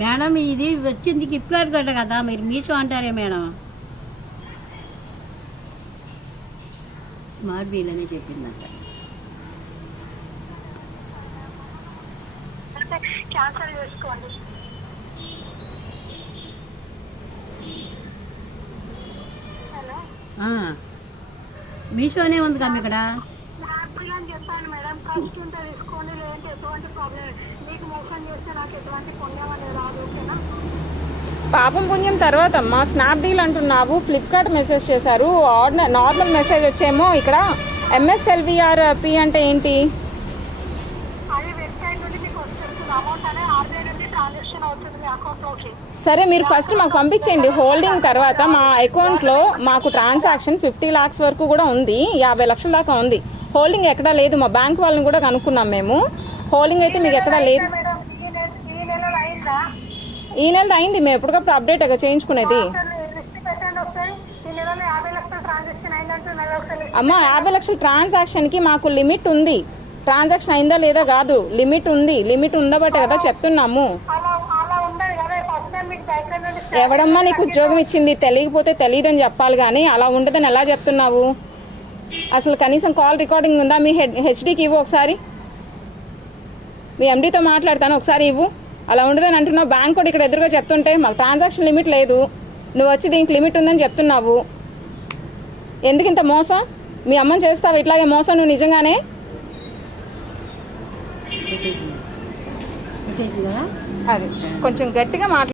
Madam ఇది వచ్చింది gift గట్ట కదా, మీరు మీషో అంటారే మేడం. స్మార్ట్ వీల్ అనే చెప్పిందంట. క్యాన్సల్ చేసుకోండి. హలో, మీషోనే ఉంది కదా ఇక్కడ. చెప్పాను మేడం, ఖర్చు ఉంటే తీసుకోండి, లేదంటే ఎటువంటి ప్రాబ్లం. మీకు మోసం చేస్తే నాకు ఎటువంటి పుణ్యం అనేది రాదు. ఓకేనా? పాపం పుణ్యం తర్వాత అమ్మా, స్నాప్డీల్ అంటున్నావు, ఫ్లిప్కార్ట్ మెసేజ్ చేశారు, నార్మల్ మెసేజ్ వచ్చేమో ఇక్కడ MSLVRP అంటే ఏంటి? అది వెబ్సైట్ నుండి మీకు వస్తుంది అమౌంట్ అనేది RBI నుండి ట్రాన్సాక్షన్ అవుతుంది మీ అకౌంట్లోకి. సరే మీరు ఫస్ట్ మాకు పంపించండి హోల్డింగ్. తర్వాత మా అకౌంట్లో మాకు ట్రాన్సాక్షన్ 50 lakhs వరకు కూడా ఉంది, 50 లక్షల దాకా ఉంది. హోల్డింగ్ ఎక్కడా లేదు. మా బ్యాంక్ వాళ్ళని కూడా కనుక్కున్నాం మేము. హోల్డింగ్ అయితే మీకు ఎక్కడా లేదు. ఈ నెల అయింది, మేము ఎప్పటికప్పుడు అప్డేట్ చేయించుకునేది. అమ్మ 50 లక్షల ట్రాన్సాక్షన్కి మాకు లిమిట్ ఉంది. ట్రాన్సాక్షన్ అయిందా లేదా కాదు, లిమిట్ ఉంది. లిమిట్ ఉండబట్టే కదా చెప్తున్నాము. ఎవడమ్మా నీకు ఉద్యోగం ఇచ్చింది? తెలియకపోతే తెలియదని చెప్పాలి కానీ అలా ఉండదని ఎలా చెప్తున్నావు? అసలు కనీసం కాల్ రికార్డింగ్ ఉందా? మీ హెచ్డీకి ఇవ్వు ఒకసారి, మీ ఎండీతో మాట్లాడతాను ఒకసారి ఇవ్వు. అలా ఉండదని అంటున్నావు. బ్యాంక్ కూడా ఇక్కడ ఎదురుగా చెప్తుంటే మాకు ట్రాన్సాక్షన్ లిమిట్ లేదు, నువ్వు వచ్చి దీనికి లిమిట్ ఉందని చెప్తున్నావు. ఎందుకు ఇంత మోసం? మీ అమ్మని చేస్తావు ఇట్లాగే మోసం నువ్వు నిజంగానే? అది కొంచెం గట్టిగా మాట్లాడు.